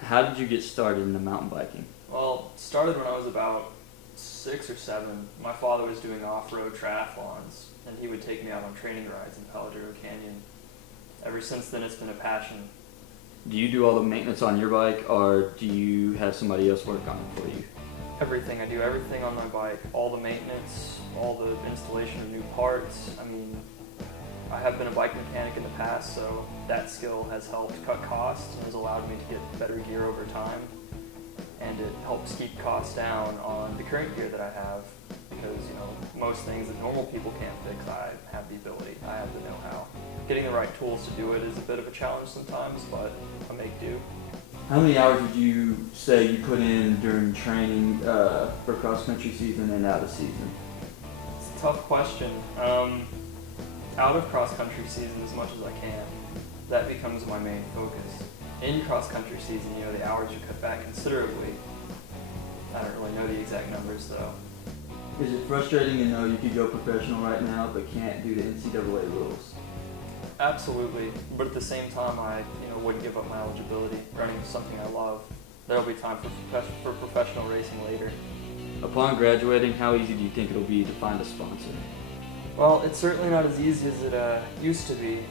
How did you get started into mountain biking? Well, it started when I was about 6 or 7. My father was doing off-road triathlons, and he would take me out on training rides in Palo Duro Canyon. Ever since then, it's been a passion. Do you do all the maintenance on your bike, or do you have somebody else work on it for you? Everything, I do everything on my bike. All the maintenance, all the installation of new parts. I have been a bike mechanic in the past, so that skill has helped cut costs and has allowed me to get better gear over time. And it helps keep costs down on the current gear that I have because, most things that normal people can't fix, I have the ability, I have the know-how. Getting the right tools to do it is a bit of a challenge sometimes, but I make do. How many hours would you say you put in during training for cross-country season and out of season? It's a tough question. Out of cross-country season as much as I can. That becomes my main focus. In cross-country season, the hours are cut back considerably. I don't really know the exact numbers though. Is it frustrating to know you could go professional right now but can't due to NCAA rules? Absolutely, but at the same time, I wouldn't give up my eligibility. Running is something I love. There'll be time for professional racing later. Upon graduating, how easy do you think it'll be to find a sponsor? Well, it's certainly not as easy as it used to be.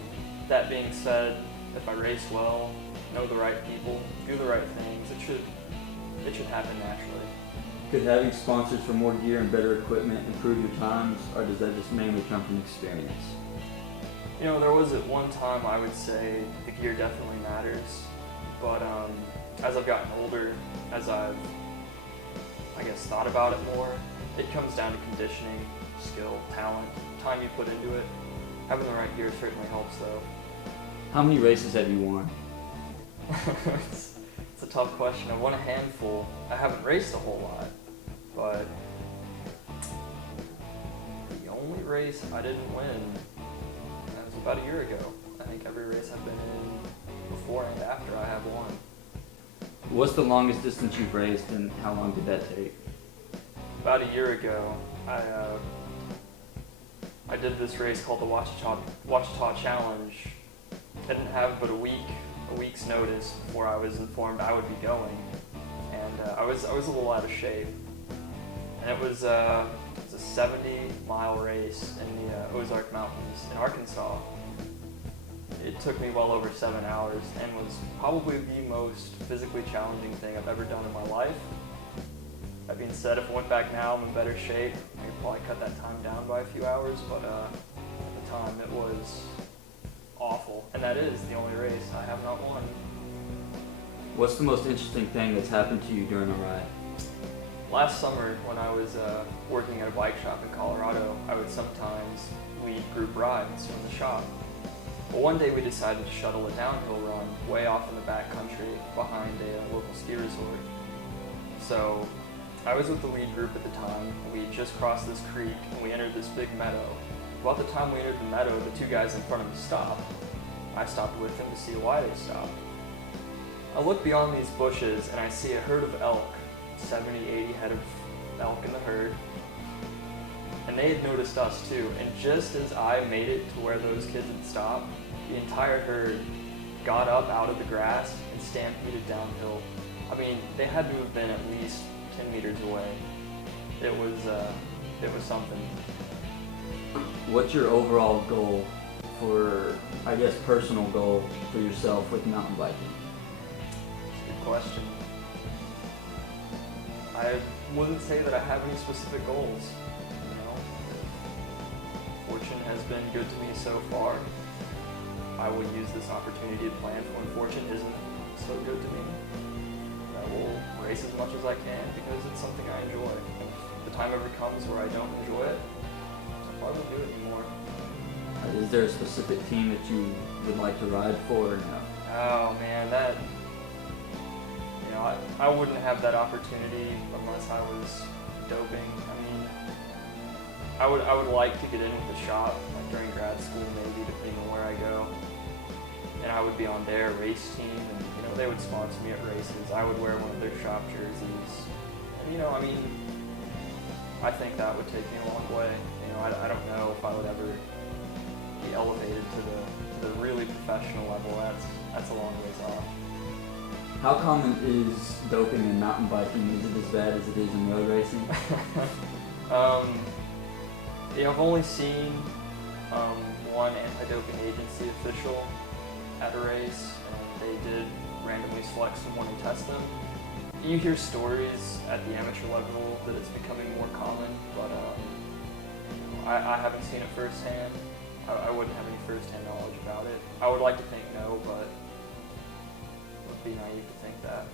That being said, if I race well, know the right people, do the right things, it should happen naturally. Could having sponsors for more gear and better equipment improve your times, or does that just mainly come from experience? There was at one time I would say the gear definitely matters, but as I've gotten older, as I've, thought about it more, it comes down to conditioning, skill, talent, time you put into it. Having the right gear certainly helps though. How many races have you won? it's a tough question. I've won a handful. I haven't raced a whole lot, but the only race I didn't win was about a year ago. I think every race I've been in before and after I have won. What's the longest distance you've raced, and how long did that take? About a year ago, I did this race called the Wachita Challenge. I didn't have but a week's notice before I was informed I would be going, and I was a little out of shape. And it was a 70-mile race in the Ozark Mountains in Arkansas. It took me well over 7 hours and was probably the most physically challenging thing I've ever done in my life. That being said, if I went back now, I'm in better shape. I could probably cut that time down by a few hours, but at the time it was awful. And that is the only race I have not won. What's the most interesting thing that's happened to you during a ride? Last summer, when I was working at a bike shop in Colorado, I would sometimes lead group rides from the shop. Well, one day we decided to shuttle a downhill run way off in the back country behind a local ski resort. So I was with the lead group at the time. We had just crossed this creek and we entered this big meadow. About the time we entered the meadow, the two guys in front of me stopped. I stopped with them to see why they stopped. I look beyond these bushes and I see a herd of elk, 70, 80 head of elk in the herd. And they had noticed us too. And just as I made it to where those kids had stopped, the entire herd got up out of the grass and stampeded downhill. They had to have been at least 10 meters away. It was something. What's your overall goal personal goal for yourself with mountain biking? Good question. I wouldn't say that I have any specific goals. Fortune has been good to me so far. I will use this opportunity to plan for when fortune isn't so good to me. I will race as much as I can because it's something I enjoy. If the time ever comes where I don't enjoy it, I probably won't do it anymore. Is there a specific team that you would like to ride for or no? Oh man, I wouldn't have that opportunity unless I was doping. I would like to get in with the shop, like during grad school maybe, depending on where I go. And I would be on their race team, and they would sponsor me at races. I would wear one of their shop jerseys. And I think that would take me a long way. I don't know if I would ever be elevated to the really professional level. That's a long ways off. How common is doping in mountain biking? Is it as bad as it is in road racing? I've only seen one anti-doping agency official at a race, and they did randomly select someone and test them. You hear stories at the amateur level that it's becoming more common, but I haven't seen it firsthand. I wouldn't have any firsthand knowledge about it. I would like to think no, but it would be naive to think that.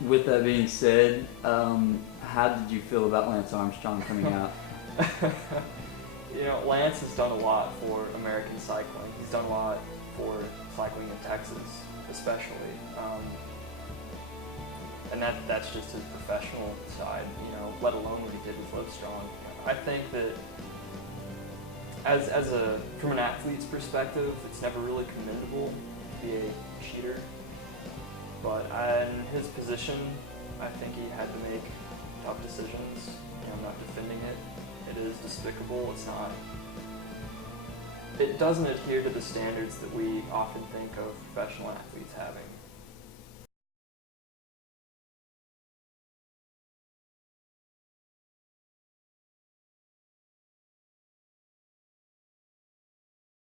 With that being said, how did you feel about Lance Armstrong coming out? Lance has done a lot for American cycling. He's done a lot for cycling in Texas, especially. And that's just his professional side, let alone what he did with Livestrong. I think that from an athlete's perspective, it's never really commendable to be a cheater. But in his position, I think he had to make tough decisions. I'm not defending it. It is despicable. It doesn't adhere to the standards that we often think of professional athletes having.